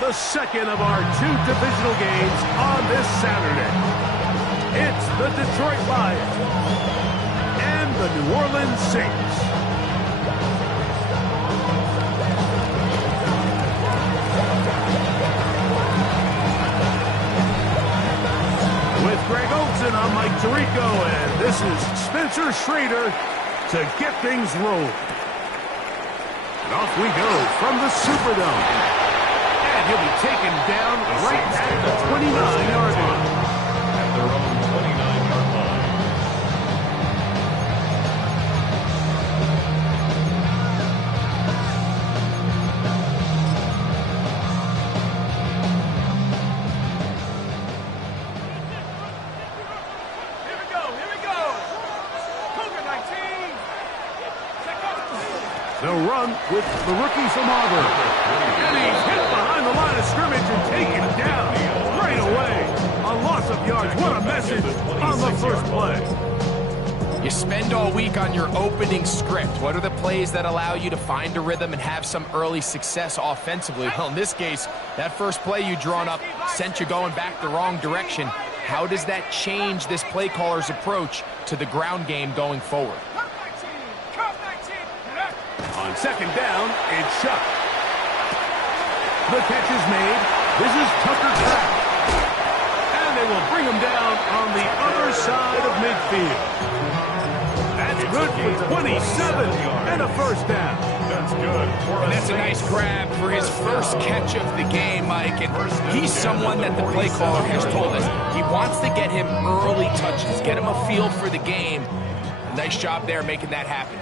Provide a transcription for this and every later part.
the second of our 2 divisional games on this Saturday. It's the Detroit Lions and the New Orleans Saints. With Greg Olsen, I'm Mike Tirico, and this is Spencer Schrader to get things rolling. And off we go from the Superdome. And he'll be taken down right at the 29-yard line. At their own 29-yard line. Here we go. Cougar 19. They'll run with the rookie from Auburn. And he's hit behind the line of scrimmage and taken down right away. A loss of yards. What a message on the first play. You spend all week on your opening script. What are the plays that allow you to find a rhythm and have some early success offensively? Well, in this case, that first play you drawn up sent you going back the wrong direction. How does that change this play caller's approach to the ground game going forward? On second down, it's Shuck. The catch is made. This is Tucker Kraft. And they will bring him down on the other side of midfield. That's good for 27 and a first down. That's good. And that's a nice grab for his first catch of the game, Mike. And he's someone that the play caller has told us he wants to get him early touches, get him a feel for the game. A nice job there making that happen.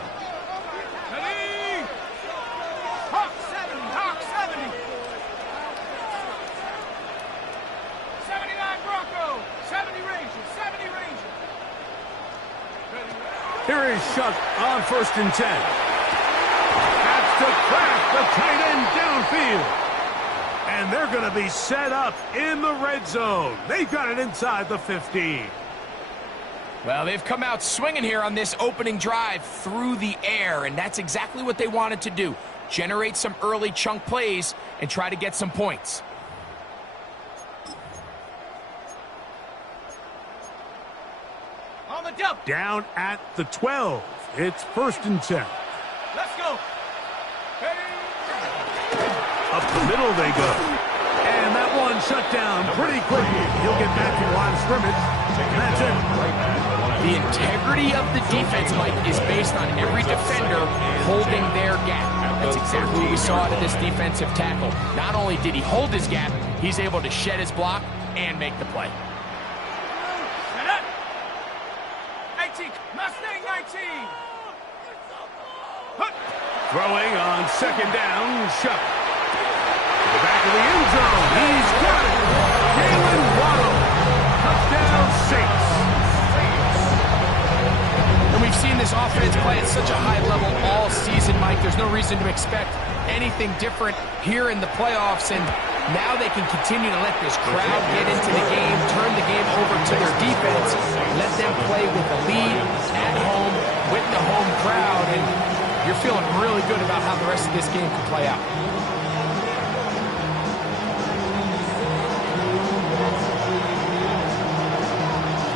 Here is Shuck on 1st and 10. That's to Kraft, the tight end downfield. And they're going to be set up in the red zone. They've got it inside the 15. Well, they've come out swinging here on this opening drive through the air, and that's exactly what they wanted to do. Generate some early chunk plays and try to get some points. Down at the 12. It's 1st and 10. Let's go. Up the middle they go. And that one shut down pretty quickly. He'll get back to the line of scrimmage. That's it. The integrity of the defense, Mike, is based on every defender holding their gap. That's exactly what we saw out of this defensive tackle. Not only did he hold his gap, he's able to shed his block and make the play. Mustang 19. Throwing on second down, Shuck. To the back of the end zone. He's got it. Jalen Waddle. Touchdown Saints. And we've seen this offense play at such a high level all season, Mike. There's no reason to expect anything different here in the playoffs. And now they can continue to let this crowd get into the game, turn the game over to their defense, let them play with the lead at home with the home crowd, and you're feeling really good about how the rest of this game can play out.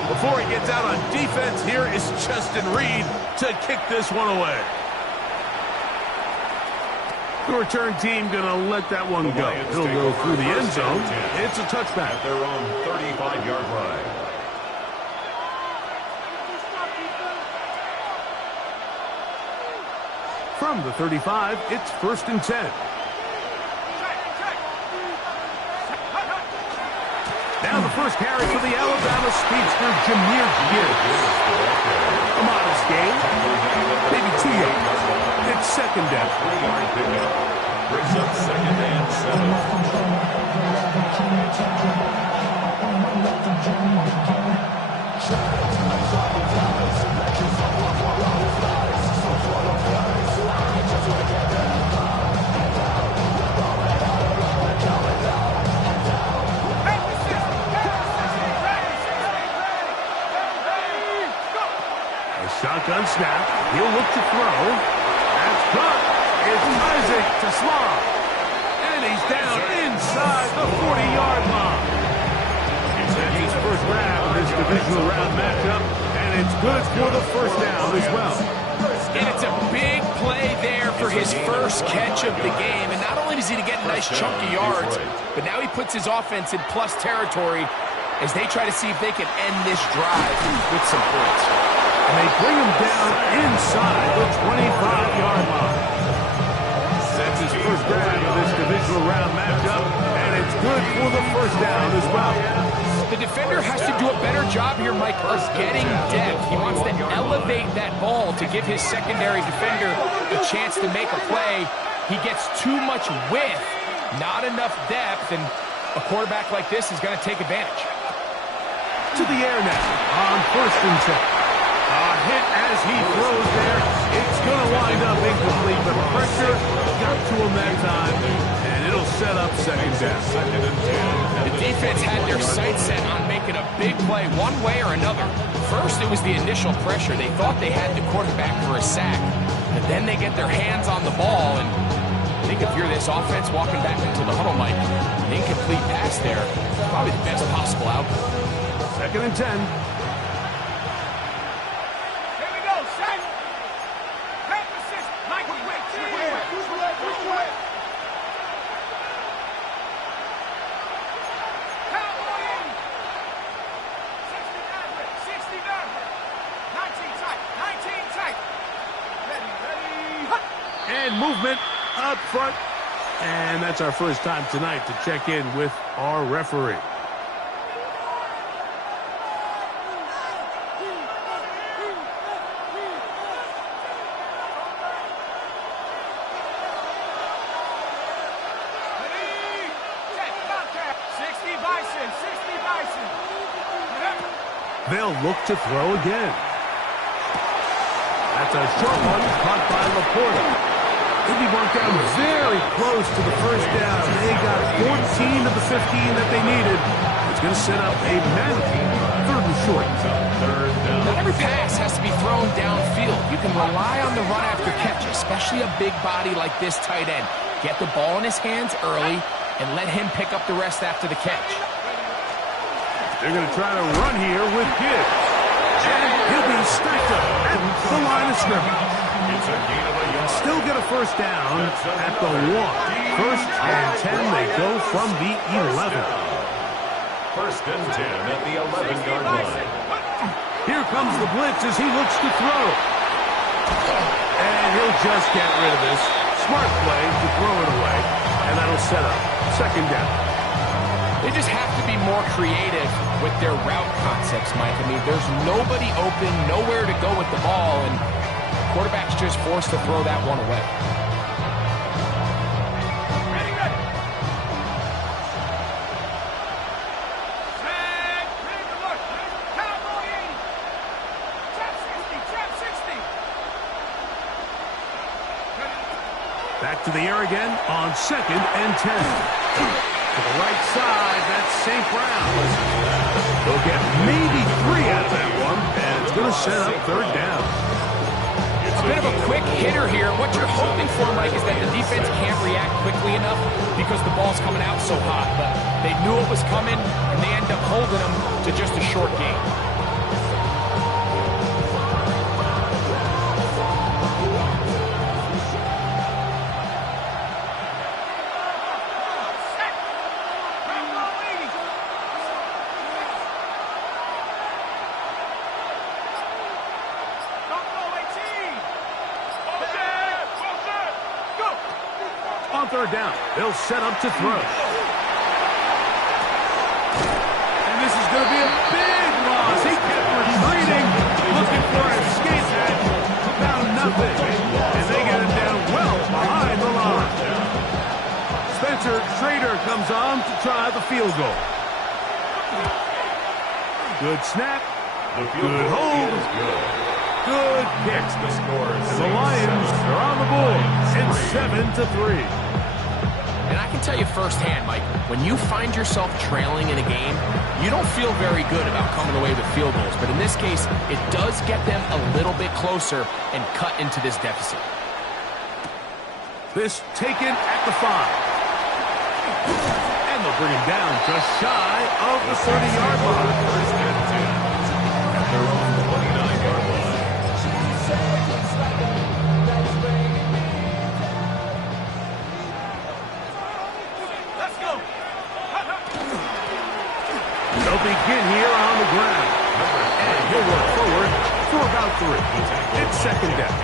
Before he gets out on defense, here is Justin Reed to kick this one away. The return team going to let that one go. It'll go through the end zone. It's a touchback. At their own 35-yard line. From the 35, it's 1st and 10. Now the first carry for the Alabama speedster, Jahmyr Gibbs. A modest gain, maybe 2 yards. It's 2nd down. 3-yard pickup. Brings up 2nd and Shotgun snap. He'll look to throw. That's caught. It's Isaac to Slaw. And he's down inside divisional round matchup, and it's good for the first down as well. And it's a big play there for his first catch of the game. And not only does he get a nice chunk of yards, but now he puts his offense in plus territory as they try to see if they can end this drive with some points. And they bring him down inside the 25-yard line. That's his first grab of this divisional round matchup, and it's good for the first down as well. The defender has to do a better job here, Mike, of getting depth. He wants to elevate that ball to give his secondary defender a chance to make a play. He gets too much width, not enough depth, and a quarterback like this is going to take advantage. To the air now on 1st and 10. A hit as he throws there. It's going to wind up incomplete, but pressure got to him that time, and it'll set up second down. The defense had their sights set on making a big play one way or another. First, it was the initial pressure. They thought they had the quarterback for a sack, but then they get their hands on the ball, and I think if you're this offense walking back into the huddle, Mike, an incomplete pass there, probably the best possible outcome. 2nd and 10. And movement up front. And that's our first time tonight to check in with our referee. They'll look to throw again. That's a short one caught by Laporta. He'll be brought down very close to the first down. They got 14 of the 15 that they needed. It's going to set up a manageable 3rd and short. Not every pass has to be thrown downfield. You can rely on the run after catch, especially a big body like this tight end. Get the ball in his hands early and let him pick up the rest after the catch. They're going to try to run here with Gibbs. And he'll be stacked up at the line of scrimmage. Still get a first down at the 1. 1st and 10. They go from the 11. 1st and 10 at the 11-yard line. Here comes the blitz as he looks to throw. And he'll just get rid of this. Smart play to throw it away. And that'll set up 2nd down. They just have to be more creative with their route concepts, Mike. I mean, there's nobody open, nowhere to go with the ball, and the quarterback's just forced to throw that one away. Ready, ready. Set, ready to look. Cowboy. Trap 60, Back to the air again on 2nd and 10. To the right side, that's St. Brown. They'll get maybe 3 out of that one, and it's going to set up 3rd down. A bit of a quick hitter here. What you're hoping for, Mike, is that the defense can't react quickly enough because the ball's coming out so hot. But they knew it was coming, and they end up holding them to just a short game. On 3rd down, they'll set up to throw. And this is going to be a big loss. He kept retreating, looking for an escape hatch. Found nothing. And they get him down well behind the line. Spencer Schrader comes on to try the field goal. Good snap. Good hold. Good kick. And the Lions are on the board. It's 7-3. And I can tell you firsthand, Mike, when you find yourself trailing in a game, you don't feel very good about coming away with field goals. But in this case, it does get them a little bit closer and cut into this deficit. This taken at the 5. And they'll bring him down just shy of the 30-yard line. their own 29-yard line. Let's go. They'll begin here on the ground. And he'll work forward for about 3. It's second down.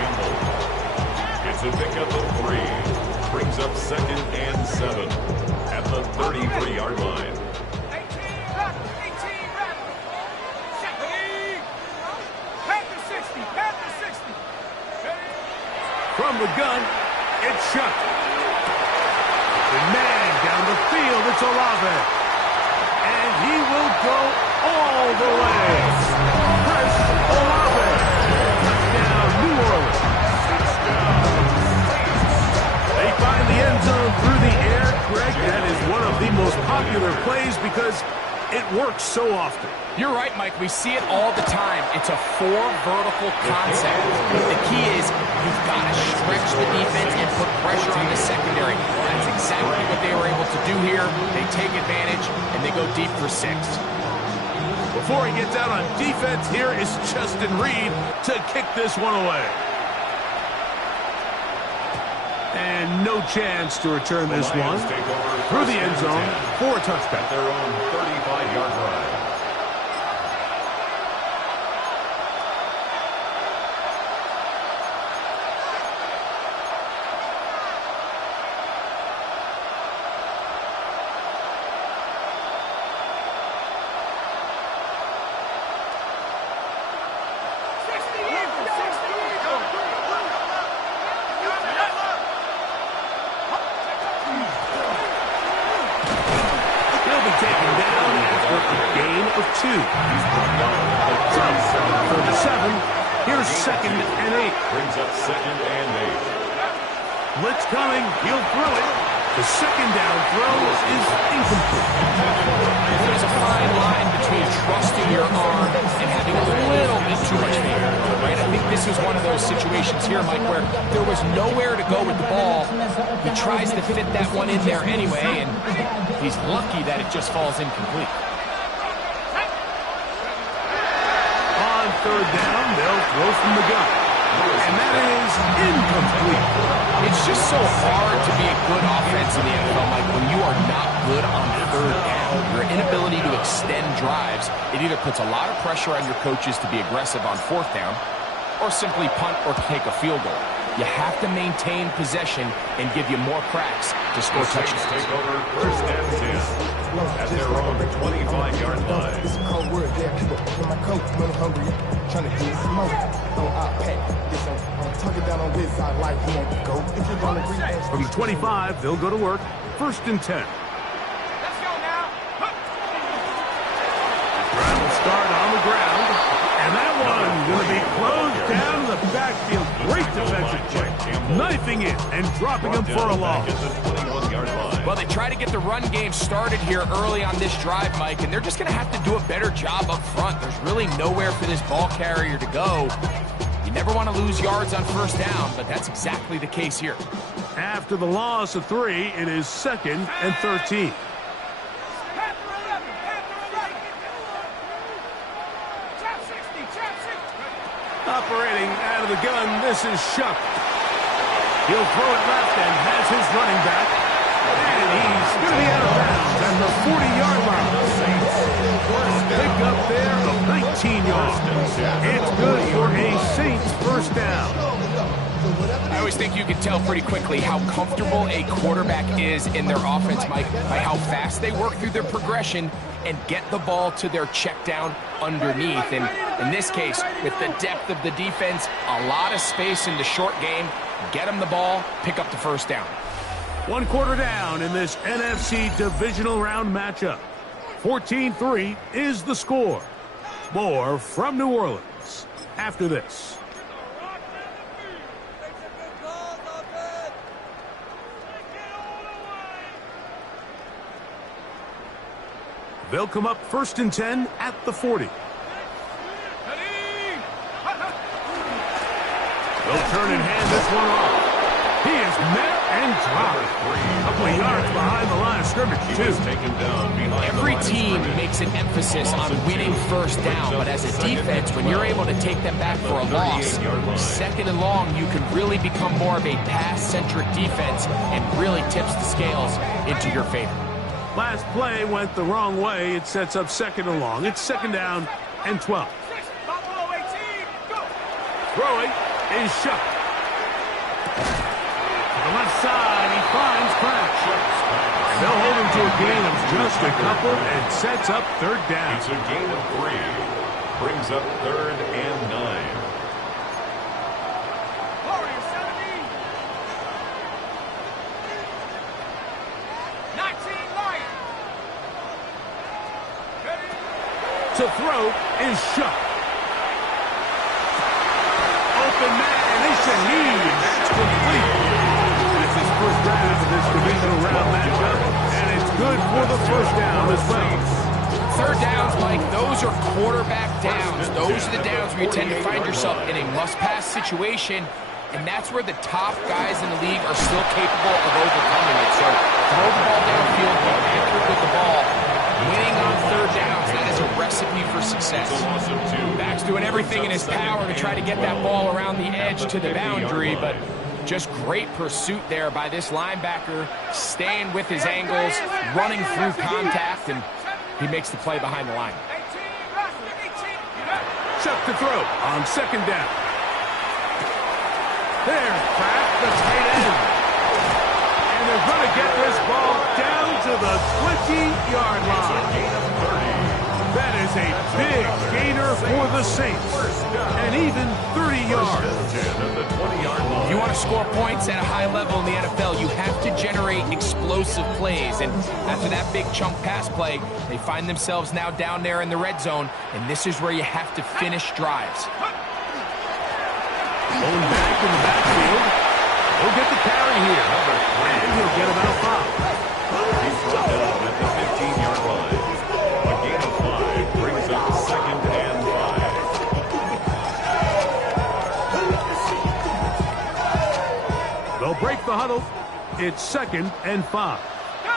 It's a pickup of 3. Brings up 2nd and 7 at the 33-yard line. 18 rep. 18 rep. Ready. Panther 60. Panther 60. Ready. From the gun, it's Shuck. The man down the field, it's Olave. And he will go all the way. Chris Olave. Touchdown, New Orleans. They find the end zone through the air. Greg, that is one of the most popular plays because it works so often. You're right, Mike. We see it all the time. It's a 4 vertical concept. The key is you've got to stretch the defense and put pressure on the secondary. That's exactly what they were able to do here. They take advantage, and they go deep for 6. Before he gets out on defense, here is Justin Reed to kick this one away. And no chance to return this one through the end zone for a touchdown. At their own 35-yard line. Taken down after a gain of 2. So, for the 7, here's 2nd and 8. Brings up 2nd and 8. Blitz coming, he'll throw it. The second down throw is incomplete. There's a fine line between trusting your arm and having a little bit too much faith, right? I think this is one of those situations here, Mike, where there was nowhere to go with the ball. He tries to fit that one in there anyway, and he's lucky that it just falls incomplete. On 3rd down, they'll throw from the gun. And that is incomplete. It's just so hard to be a good offense in the NFL, Mike, when you are not good on 3rd down. Your inability to extend drives, it either puts a lot of pressure on your coaches to be aggressive on 4th down or simply punt or take a field goal. You have to maintain possession and give you more cracks to score touchdowns. Take over 1st and 10 at their own 25-yard line. It's a cold word, yeah, keep up with my coach, when I'm hungry, trying to get some money. Don't outpack, listen, I'm tugging down on this side like you want to go. If you don't agree, that's From the 25, they'll go to work. 1st and 10. Let's go now. Drive will start on the ground. And that one going to be closed down in the backfield. Great defensive play. Knifing it and dropping him for a loss. Well, they try to get the run game started here early on this drive, Mike, and they're just going to have to do a better job up front. There's really nowhere for this ball carrier to go. You never want to lose yards on 1st down, but that's exactly the case here. After the loss of 3, it is 2nd and 13. Operating out of the gun, this is Shuck. He'll throw it left and has his running back. And he's going to be out of bounds at the 40-yard line. Pick up there of 19 yards. It's good for a Saints 1st down. I always think you can tell pretty quickly how comfortable a quarterback is in their offense, Mike, by how fast they work through their progression and get the ball to their check down underneath. And in this case, with the depth of the defense, a lot of space in the short game, get them the ball, pick up the 1st down. 1 quarter down in this NFC divisional round matchup. 14-3 is the score. More from New Orleans after this. They'll come up 1st and 10 at the 40. They'll turn and hand this one off. He is met and dropped. A couple of yards behind the line of scrimmage, too. Taken down behind Every team makes an emphasis on winning first down, but as a defense, when you're able to take them back for a loss, second and long, you can really become more of a pass-centric defense and really tips the scales into your favor. Last play went the wrong way. It sets up second and long. It's second down and 12. Buffalo 18, go! Throwing is shot. To the left side, he finds Crouch. And they'll hold him to a gain of just a couple and sets up third down. It's a gain of 3. Brings up 3rd and 9. Warriors 17. 19 Lions. Ready? To throw is shot. Open man is Shaheed. That's complete. That's his first drive of this divisional round matchup, and it's good for the first down as well. Third downs, Mike, those are quarterback downs. Those are the downs where you tend to find yourself in a must-pass situation, and that's where the top guys in the league are still capable of overcoming it. So throw the ball downfield, be accurate with the ball. Winning on third downs, that is a recipe for success. Back's doing everything in his power to try to get that ball around the edge to the boundary, but just great pursuit there by this linebacker, staying with his angles, running through contact, and he makes the play behind the line. 18, Russell, 18. Chuck to throw on second down. There's Kraft, the tight end. And they're going to get this ball down to the 20-yard line. That is a big gainer for the Saints. And even 30 yards. If you want to score points at a high level in the NFL, you have to generate explosive plays. And after that big chunk pass play, they find themselves now down there in the red zone. And this is where you have to finish drives. Going back in the backfield. He'll get the carry here. And he'll get about 5. He's brought down at the 15-yard line. A gain of 5 brings up 2nd and 5. They'll break the huddle. It's 2nd and 5. Go!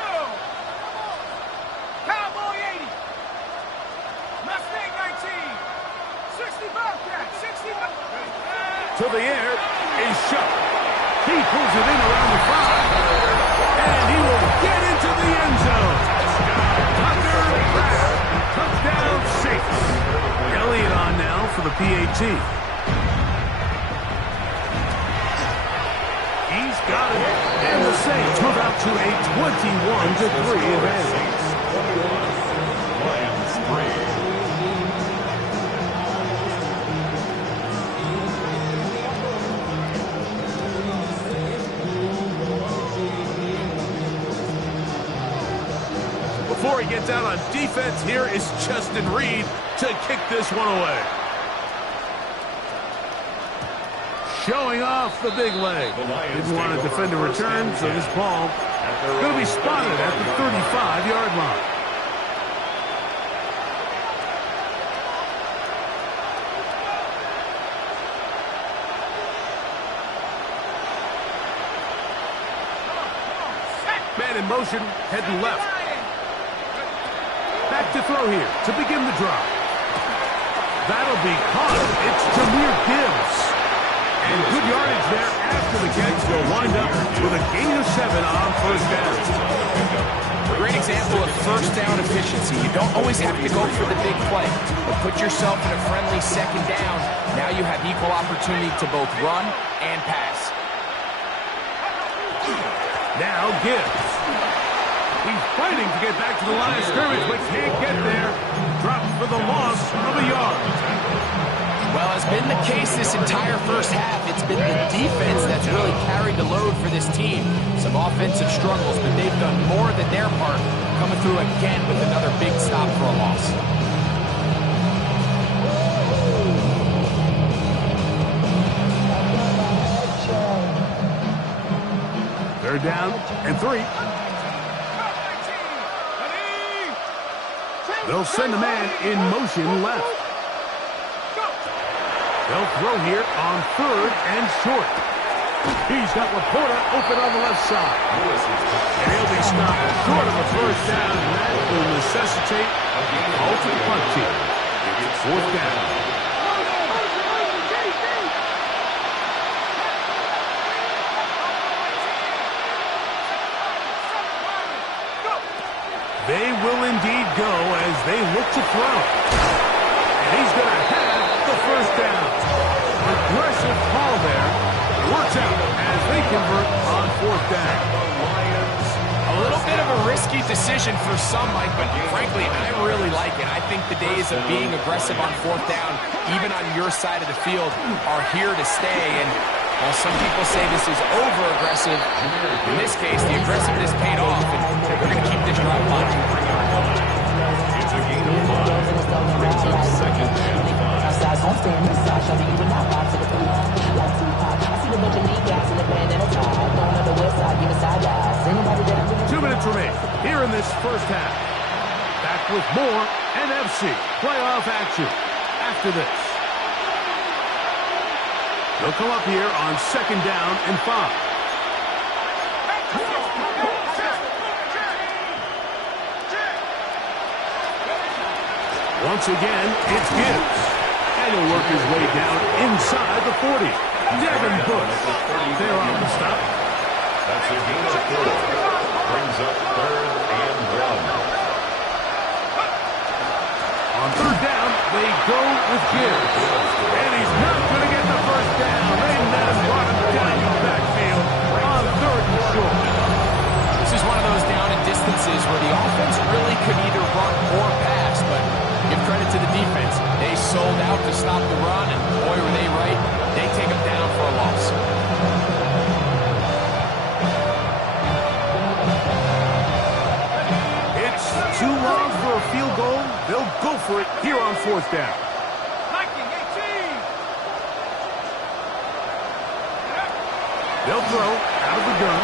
Cowboy 80. Mustang 19. 60 Bobcat, 60 To the air is shot. He pulls it in around the 5. And he will get into the end zone. Tucker Kraft. Touchdown Saints. Elliott on now for the PAT. He's got it. And the Saints move out to a 21-3 advantage. Lions 3. Before he gets out on defense, here is Justin Reed to kick this one away. Showing off the big leg. Didn't want to defend a return, so this ball going to be spotted at the 35-yard line. Man in motion, heading left. Back to throw here to begin the drive. That'll be caught. It's Jahmyr Gibbs. And good yardage there after the catch. They'll wind up with a gain of 7 on first down. Great example of first down efficiency. You don't always have to go for the big play, but put yourself in a friendly second down. Now you have equal opportunity to both run and pass. Now Gibbs. He's fighting to get back to the line of scrimmage, but can't get there. Dropped for the loss of a yard. Well, as been the case this entire first half, it's been the defense that's really carried the load for this team. Some offensive struggles, but they've done more than their part, coming through again with another big stop for a loss. Third down and 3. They'll send a man in motion left. They'll throw here on 3rd and short. He's got Laporta open on the left side. And he'll be stopped short of a first down, and that will necessitate a call to the punt team. It's fourth down. They will indeed go as they look to throw. And he's going to have the first down. Aggressive call there. Works out as they convert on fourth down. A little bit of a risky decision for some, Mike, but frankly, I really like it. I think the days of being aggressive on fourth down, even on your side of the field, are here to stay. And while some people say this is over-aggressive, in this case, the aggressiveness paid off, and they're going to keep this drive alive. It's a gain of 5. Brings up second and 2 minutes remain here in this first half. Back with more NFC playoff action after this. They'll come up here on second down and 5. Once again, it's Gibbs. And he'll work his way down inside the 40. Devin Bush there on the stop. That's a gain of 4. Brings up third and 1. On third down, they go with Gibbs. And he's not going to get the first down. They now brought him down the backfield on third and short. This is one of those down and distances where the offense really could either run or pass, but give credit to the defense. They sold out to stop the run, and boy, were they right. They take them down for a loss. It's too long for a field goal. They'll go for it here on fourth down. They'll throw out of the gun.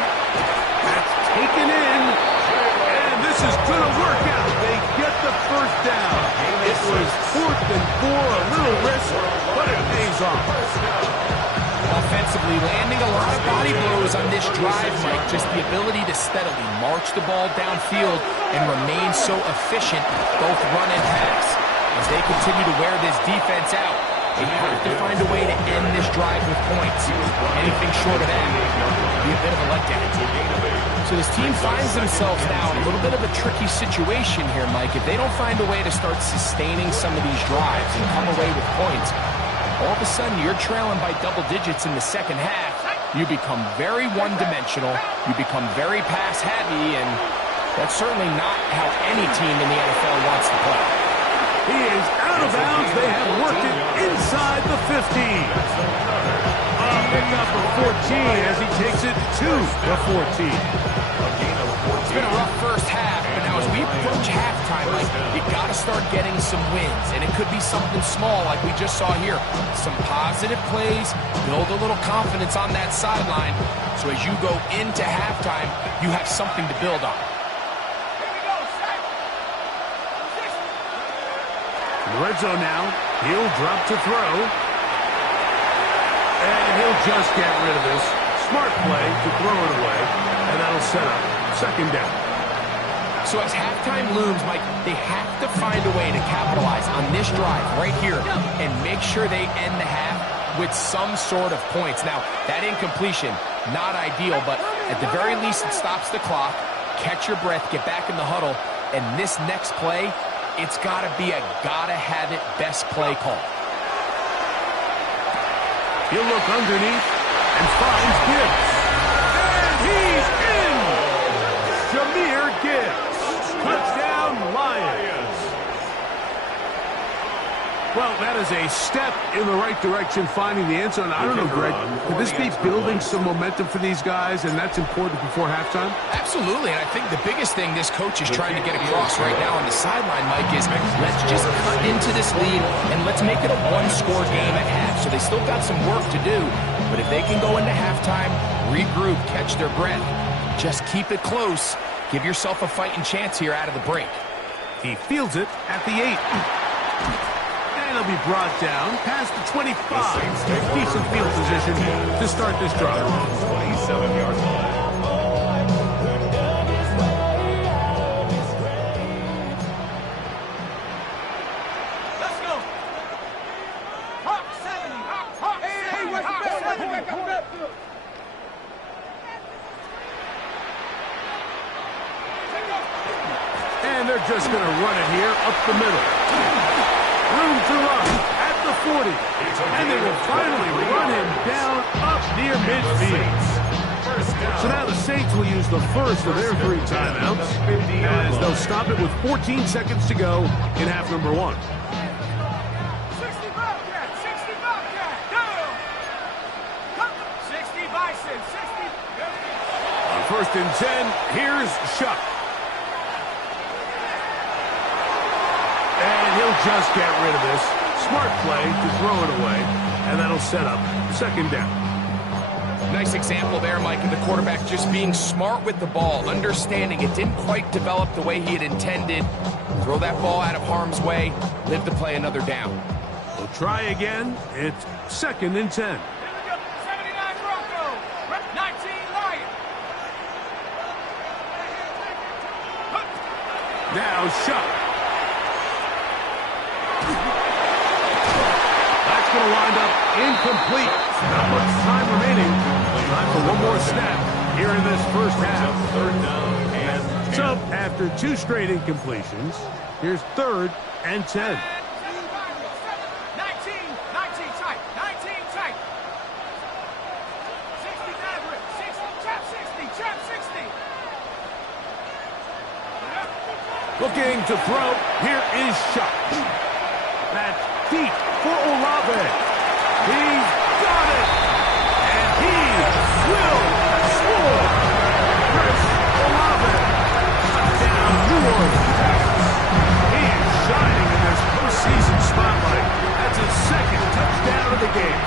That's taken in. And this is going to work out. They get the first down. It was 4th and 4, a little risk, but it pays off. Offensively, landing a lot of body blows on this drive, Mike. Just the ability to steadily march the ball downfield and remain so efficient, both run and pass. As they continue to wear this defense out, they have to find a way to end this drive with points. Anything short of that would be a bit of a letdown. So this team finds themselves now in a little bit of a tricky situation here, Mike. If they don't find a way to start sustaining some of these drives and come away with points, all of a sudden you're trailing by double digits in the second half. You become very one-dimensional. You become very pass-heavy, and that's certainly not how any team in the NFL wants to play. He is out of bounds. They have worked it inside the 15. A pickup of 14 as he takes it to the 14. It's been a rough first half, but now as we approach halftime, like, you got to start getting some wins, and it could be something small like we just saw here. Some positive plays, build a little confidence on that sideline, so as you go into halftime, you have something to build on. In the red zone now, he'll drop to throw. And he'll just get rid of this. Smart play to throw it away, and that'll set up second down. So as halftime looms, Mike, they have to find a way to capitalize on this drive right here and make sure they end the half with some sort of points. Now, that incompletion, not ideal, but at the very least it stops the clock. Catch your breath, get back in the huddle, and this next play, it's got to be a gotta-have-it best play call. He'll look underneath and finds Gibbs. And he's in! Jahmyr Gibbs. Touchdown, Lions. Well, that is a step in the right direction, finding the end zone. I don't know, Greg, could this be building some momentum for these guys, and that's important before halftime? Absolutely, and I think the biggest thing this coach is trying to get across right now on the sideline, Mike, is let's just cut into this lead, and let's make it a one-score game at half. So they still got some work to do, but if they can go into halftime, regroup, catch their breath, just keep it close, give yourself a fighting chance here out of the break. He fields it at the 8. And he'll be brought down past the 25. Decent field position to start this drive. 27-yard line. Let's go. Hawk 70. Hawk 70. Hawk 70. And they're just going to run it here up the middle. Room to run at the 40. And they will finally run him down up near midfield. So now the Saints will use the first of their 3 timeouts as they'll stop it with 14 seconds to go in half number 1. 60 Bobcat. 60 Bobcat. Go. 60 Bison. 60. On 1st and 10, here's Shuck. And he'll just get rid of this. Smart play to throw it away, and that'll set up 2nd down. Nice example there, Mike, of the quarterback just being smart with the ball, understanding it didn't quite develop the way he had intended. Throw that ball out of harm's way, live to play another down. We'll try again. It's 2nd and 10. Here we go. 79 Bronco. 19 Lion. Now Shuck. That's going to wind up incomplete. Not much time remaining. Time for one more snap here in this first half. 3rd down and 10. So after 2 straight incompletions, here's 3rd and 10. 19 tight. 19 tight. 60 Maverick. 60. Trap 60. Trap 60. Looking to throw. Here is Shuck. That's deep for Olave. He's got it. And he will score. Chris Olave. Touchdown, New Orleans. He is shining in this postseason spotlight. That's his 2nd touchdown of the game.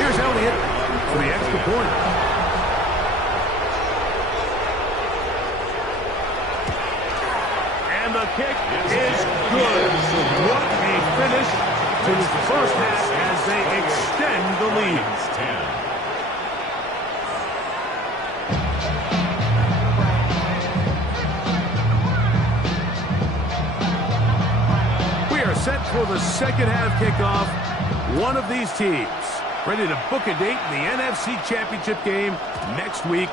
Here's Elliott for the extra point. And the kick is good. What a finish to the first half as they extend the lead. 10. We are set for the 2nd half kickoff. One of these teams ready to book a date in the NFC Championship game next week.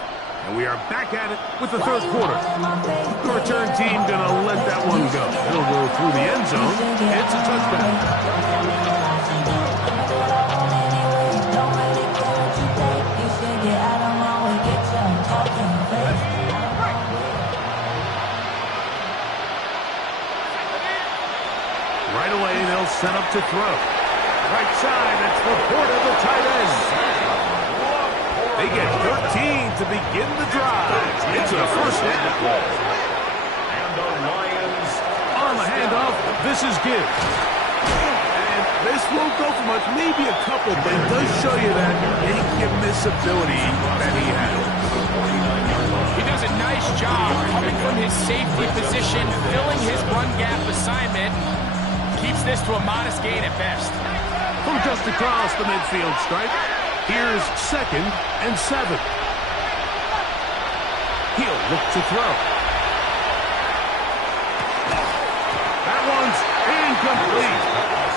And we are back at it with the 3rd quarter. The return team going to let that one go. It'll go through the end zone. It's a touchdown. Right away, they'll set up to throw. Right side, that's Laporta, the tight end. They get 13 to begin the drive. It's a first down. And the Lions on the handoff, this is Gibbs. And this won't go for much, maybe a couple, but it does show you that make-and-miss ability that he has. He does a nice job coming from his safety position, filling his run gap assignment, keeps this to a modest gain at best. From just across the midfield stripe, here's 2nd and 7. He'll look to throw. That one's incomplete.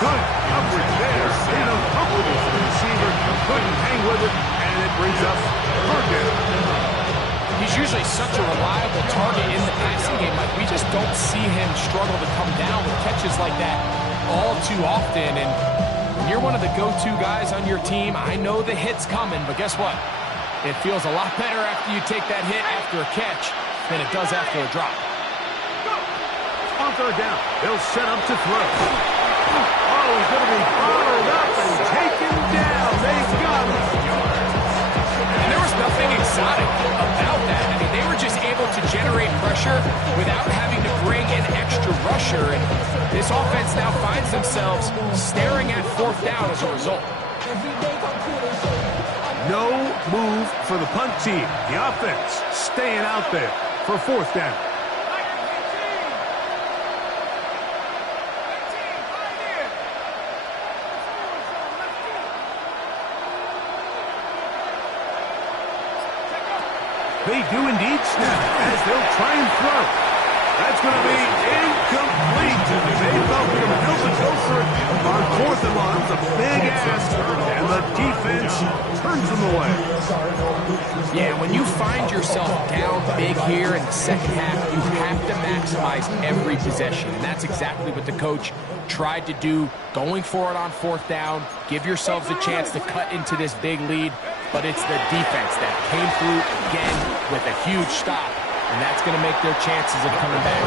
Good coverage there. Stayed uncomfortable for the receiver. Couldn't hang with it, and it brings up 3rd down. He's usually such a reliable target in the passing game. Like, we just don't see him struggle to come down with catches like that all too often. And when you're one of the go-to guys on your team, I know the hit's coming, but guess what? It feels a lot better after you take that hit after a catch than it does after a drop. On 3rd down, they'll set up to throw. Oh, he's going to be bottled up and taken down. They've got him. And there was nothing exotic about that. I mean, they were just able to generate pressure without having to bring an extra rusher. And this offense now finds themselves staring at 4th down as a result. No move for the punt team. The offense staying out there for 4th down. They do indeed snap as they'll try and throw. That's going to be incomplete. They felt compelled to go for it on 4th and long. It's a big ask, and the defense turns them away. Yeah, when you find yourself down big here in the second half, you have to maximize every possession. And that's exactly what the coach tried to do, going for it on 4th down. Give yourselves a chance to cut into this big lead. But it's the defense that came through again with a huge stop. And that's going to make their chances of coming back.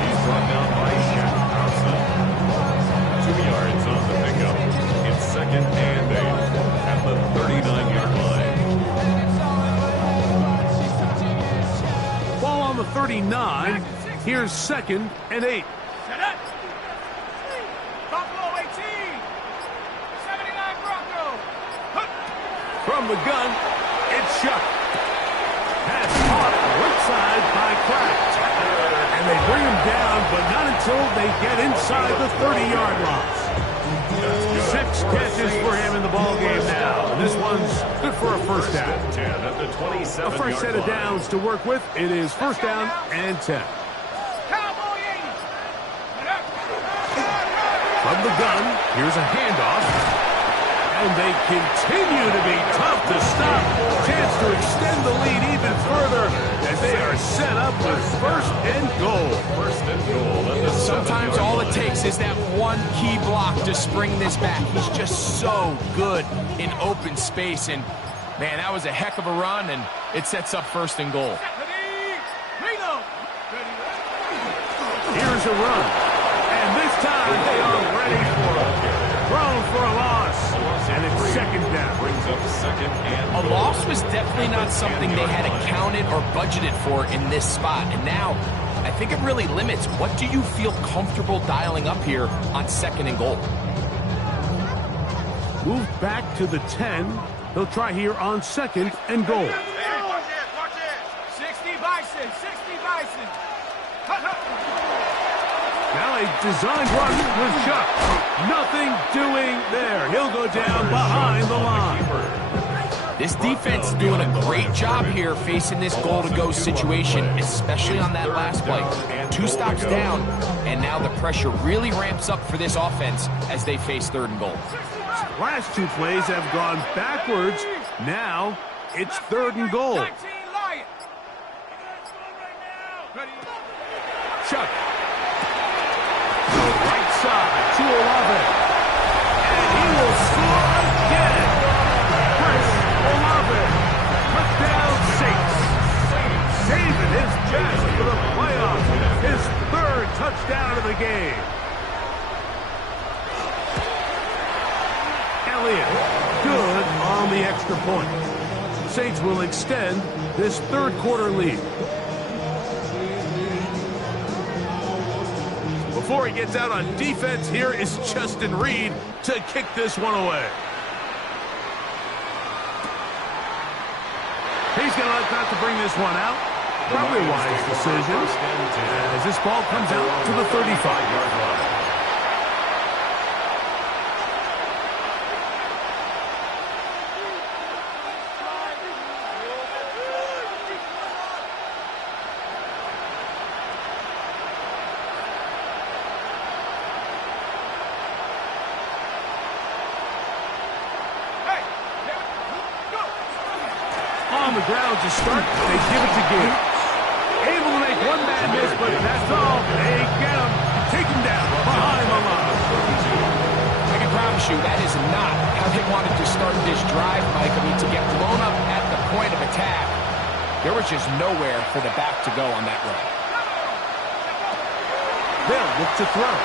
He's brought down by Shaq Johnson. 2 yards on the pickup. It's 2nd and 8 at the 39-yard line. Ball on the 39. Here's 2nd and 8. Set up. Buffalo 18. 79 Bronco. From the gun, it's Chuck. Pass caught right side by Kraft. And they bring him down, but not until they get inside the 30-yard line. 6 catches for him in the ball game now. And this one's good for a first down. 10 at the 27-yard A fresh set of downs to work with. It is 1st down and 10. Cowboy 80. From the gun, here's a handoff. And they continue to be tough to stop. Chance to extend the lead even further as they are set up with 1st and goal. 1st and goal at the Sometimes all it takes is that one key block to spring this back. He's just so good in open space. And, man, that was a heck of a run, and it sets up 1st and goal. Here's a run. And this time they are ready for it. Thrown for a loss. And it's 2nd down. Brings up 2nd and A loss was definitely not something they had accounted or budgeted for in this spot. And now, I think it really limits what do you feel comfortable dialing up here on 2nd and goal. Move back to the 10. They'll try here on 2nd and goal. Hey, watch it. 60 Bison. 60 Bison. Now a designed run with Chuck. Nothing doing there. He'll go down behind the line. This defense is doing a great job here facing this goal-to-go situation, especially on that last play. 2 stops down, and now the pressure really ramps up for this offense as they face 3rd and goal. Last 2 plays have gone backwards. Now it's 3rd and goal. 19 Lion. Chuck. Right side to 11. And he will score again. Chris Olave. Touchdown 6. Saving his chest for the playoffs. His 3rd touchdown of the game. Elliott. Good on the extra point. Saints will extend this 3rd quarter lead. Before he gets out on defense, here is Justin Reed to kick this one away. He's going to like not to bring this one out. Probably a wise decision as this ball comes out to the 35-yard line. On the ground to start, they give it to Gibbs. Able to make one man miss, but that's all. They get him. Take him down behind the line. I can promise you that is not how they wanted to start this drive, Mike. I mean, to get blown up at the point of attack, there was just nowhere for the back to go on that run. They'll look to throw.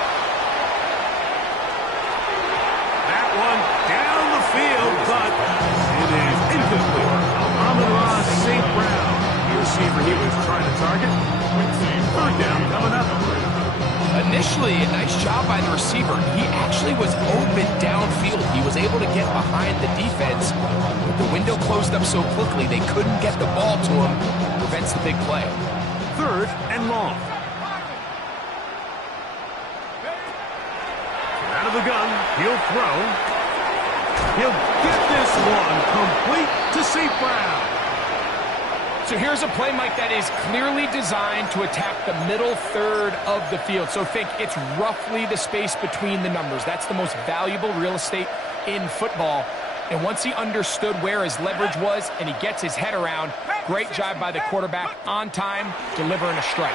That one down the field, but it is incomplete. Amon-Ra St. Brown, the receiver he was trying to target. 3rd down coming up. Initially, a nice job by the receiver. He actually was open downfield. He was able to get behind the defense, but the window closed up so quickly they couldn't get the ball to him. Prevents the big play. 3rd and long. Out of the gun, he'll throw. He'll get this one complete to St. Brown. So here's a play, Mike, that is clearly designed to attack the middle third of the field. So think it's roughly the space between the numbers. That's the most valuable real estate in football. And once he understood where his leverage was and he gets his head around, great job by the quarterback on time, delivering a strike.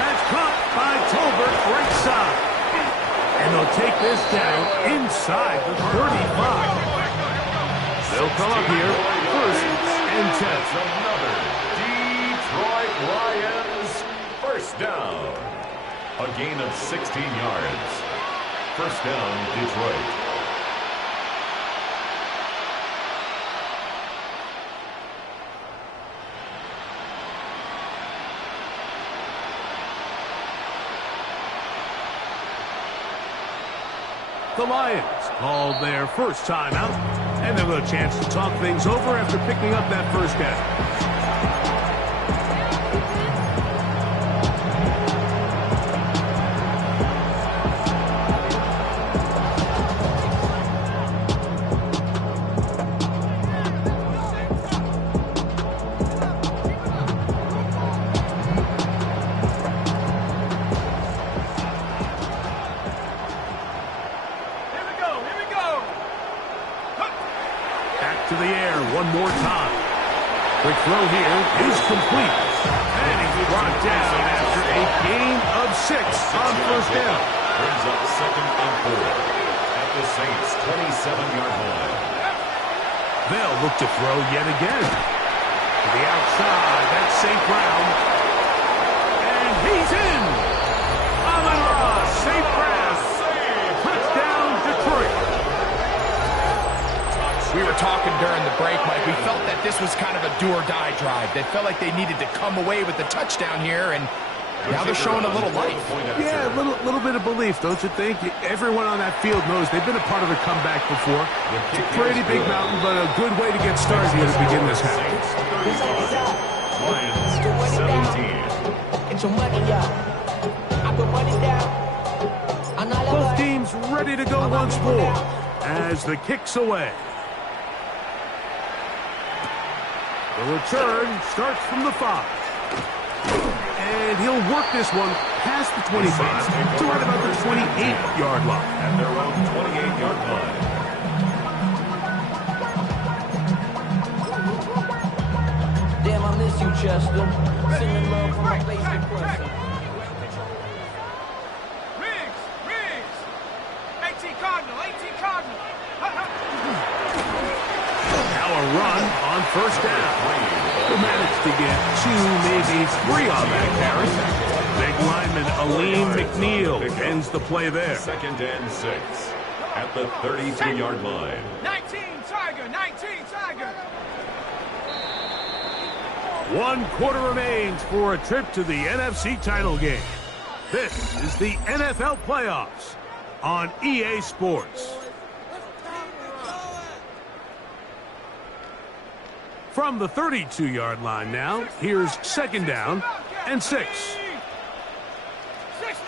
That's caught by Tolbert, right side. And they'll take this down inside the 35. They'll come up here, first and 10. Another Detroit Lions first down. A gain of 16 yards. First down, Detroit. The Lions called their first timeout, and they'll have a chance to talk things over after picking up that first down. To the air one more time. Quick throw here is complete. And he's brought down after a gain of 6 on first down. Brings up second and 4 at the Saints' 27-yard line. They'll look to throw yet again. To the outside, that's St. Brown. And he's in. Amon-Ra, St. Brown. Touchdown, Detroit. We were talking during the break, Mike. We felt that this was kind of a do-or-die drive. They felt like they needed to come away with the touchdoand here, and now they're showing a little life. Yeah, a little bit of belief, don't you think? Everyone on that field knows they've been a part of a comeback before. It's a pretty big mountain, but a good way to get started here to begin this half. Lions 17. Get your money out. I put money down. Both teams ready to go once more as the kick's away. The return starts from the 5. And he'll work this one past the 25 to right about the 28-yard line. At their own 28-yard line. Damn, I miss you, Chester. Sending love from my basic question. Riggs! 18 Cardinal, 18 Cardinal. Now a run on first down. He'll manage to get 2, maybe 3 on that carry. Big lineman Aleem McNeil ends the play there. Second and 6 at the 32-yard line. 19 Tiger, 19 Tiger. 1 quarter remains for a trip to the NFC title game. This is the NFL playoffs on EA Sports. From the 32-yard line now, here's second down and 6. 60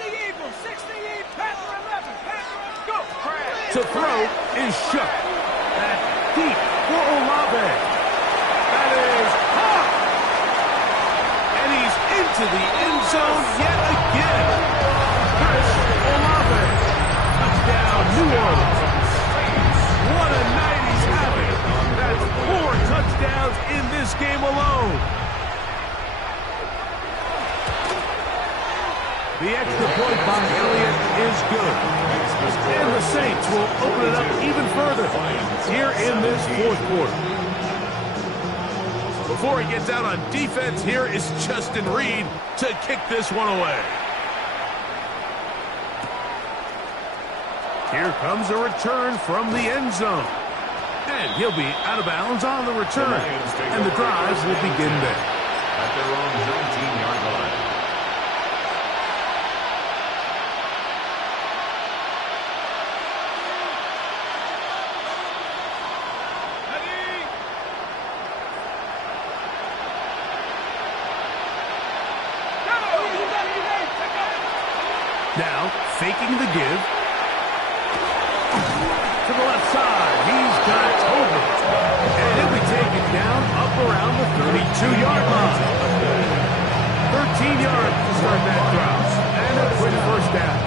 Eagles, 60 Eagles, Panther 11, Panther 11, go. To throw is Shook. That deep for Olave. That is caught. And he's into the end zone yet again. Chris Olave. Touchdown, New Orleans. What a night he's having. That's 4 touchdowns in this game alone. The extra point by Elliott is good. And the Saints will open it up even further here in this fourth quarter. Before he gets out on defense, here is Justin Reed to kick this one away. Here comes a return from the end zone. And he'll be out of bounds on the return. And the drive will begin there. At their own 19-yard line. Now, faking the give. To the left side, he's got Tolbert. And he'll be taken down up around 32-yard line. 13 yards to start that drive. And a quick first down.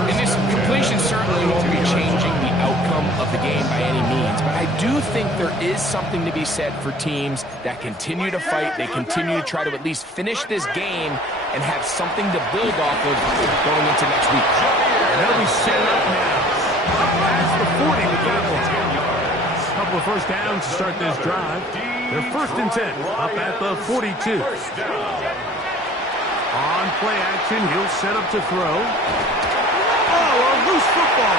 And this completion certainly won't be changing the outcome of the game by any means, but I do think there is something to be said for teams that continue to fight, they continue to try to at least finish this game and have something to build off of going into next week. They'll be set up now. Past the 40 with that one. A couple of first downs to start this drive. They're 1st and 10, up at the 42. On play action, he'll set up to throw. Oh, a loose football.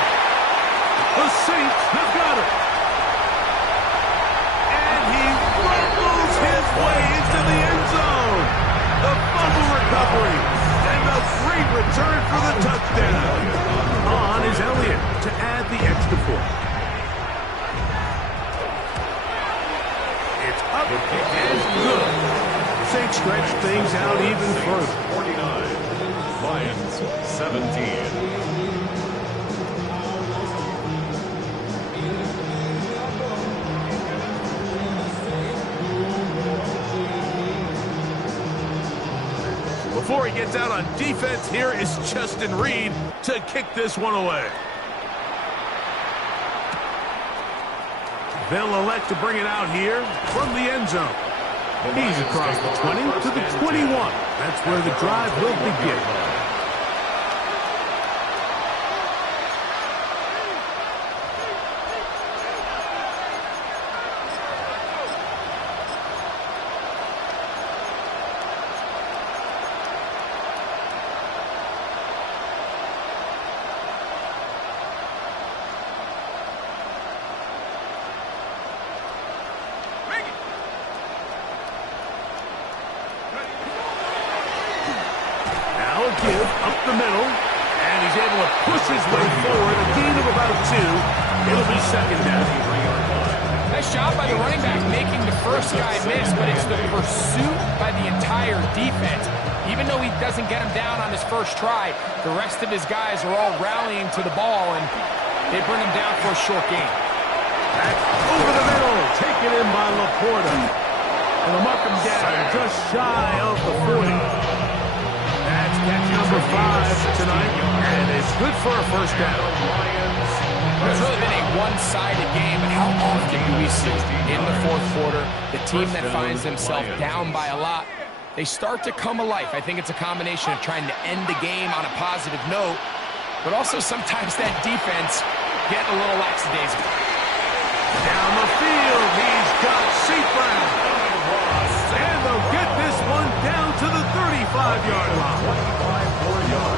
The Saints have got it. And he fumbles his way into the end zone. The fumble recovery. And a great return for the touchdown. On is Elliott to add the extra point. It's up and good. The Saints stretch things out even further. 49. Lions 17. Before he gets out on defense, here is Justin Reed to kick this one away. They'll elect to bring it out here from the end zone. He's across the 20 to the 21. That's where the drive will begin. Give up the middle, and he's able to push his way forward. A gain of about 2. It'll be second down. Nice job by the running back making the first guy miss, but it's the pursuit by the entire defense. Even though he doesn't get him down on his first try, the rest of his guys are all rallying to the ball, and they bring him down for a short gain. Back over the middle, taken in by Laporta. And they'll mark him down just shy of the 40. That's catch number 5 tonight, and it's good for a first down. It's really been a one-sided game, but how often do we see in the fourth quarter the team that finds themselves down by a lot, they start to come alive. I think it's a combination of trying to end the game on a positive note, but also sometimes that defense getting a little lackadaisical. Down the field, he's got St. Brown. And they'll get this one down to the 35-yard line.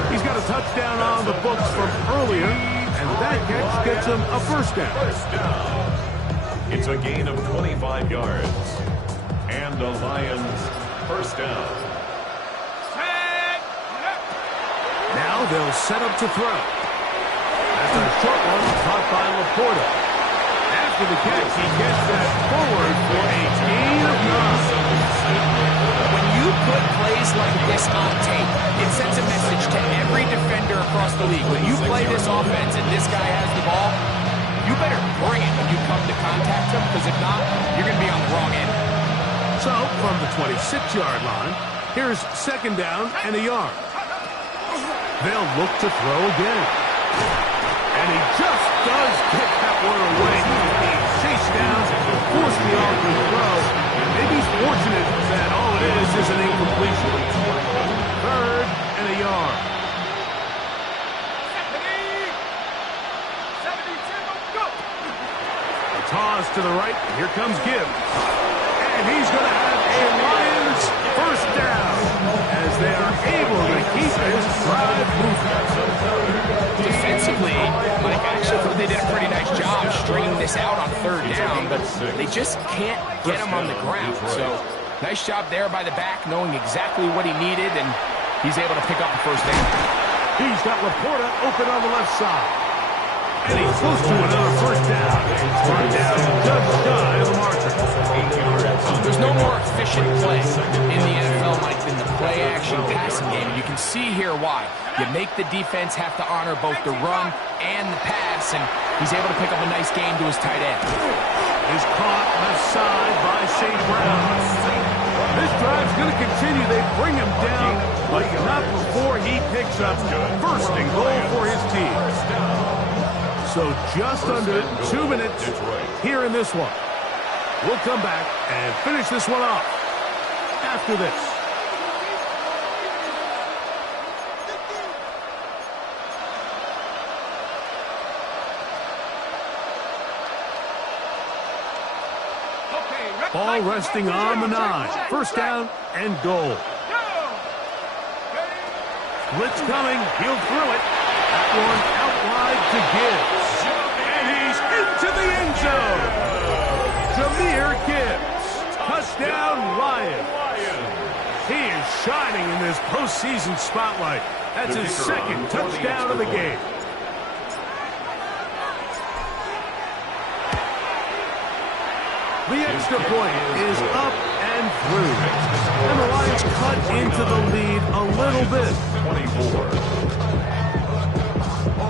He's got a touchdown on the books from earlier, and that catch gets him a first down. It's a gain of 25 yards. And the Lions first down. Now they'll set up to throw. That's a short one caught by Laporta. After the catch, he gets that forward for a gain of 9. When you put plays like this on tape, it sends a message to every defender across the league. When you play this offense and this guy has the ball, you better bring it when you come to contact him, because if not, you're going to be on the wrong end. So, from the 26-yard line, here's second down and a yard. They'll look to throw again. And he just does get that one away. He's chased down, forced the awkward throw. Maybe he's fortunate that all it is an incompletion. Third and a yard. 72, go! A toss to the right. Here comes Gibbs. And he's going to have a Lions first down as they are able to keep this drive moving. Defensively, Mike, actually thought they did a pretty nice job stringing this out on third down, but they just can't get him on the ground. So, nice job there by the back, knowing exactly what he needed, and he's able to pick up the first down. He's got Laporta open on the left side. And he's close to another first down. Brought down just shy of the marker. There's no more efficient play in the NFL, Mike, than the play-action passing game. And you can see here why. You make the defense have to honor both the run and the pass, and he's able to pick up a nice gain to his tight end. is caught aside by St. Brown. This drive's going to continue. They bring him down, but not before he picks up first and goal for his team. So just under 2 minutes here in this one. We'll come back and finish this one off after this. Ball resting on the 9. First down and goal. Blitz coming. He'll throw it. That one out wide to Gibbs. And he's into the end zone. Jahmyr Gibbs. Touchdown, Lions. He is shining in this postseason spotlight. That's his second touchdown of the game. The extra point is up and through. And the Lions cut into the lead a little bit.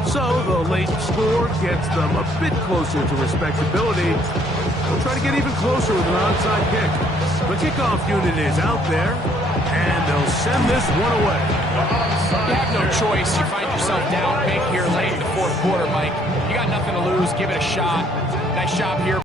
So the late score gets them a bit closer to respectability. They'll try to get even closer with an onside kick. The kickoff unit is out there, and they'll send this one away. You have no choice. You find yourself down big here late in the fourth quarter, Mike. You got nothing to lose. Give it a shot. Nice job here.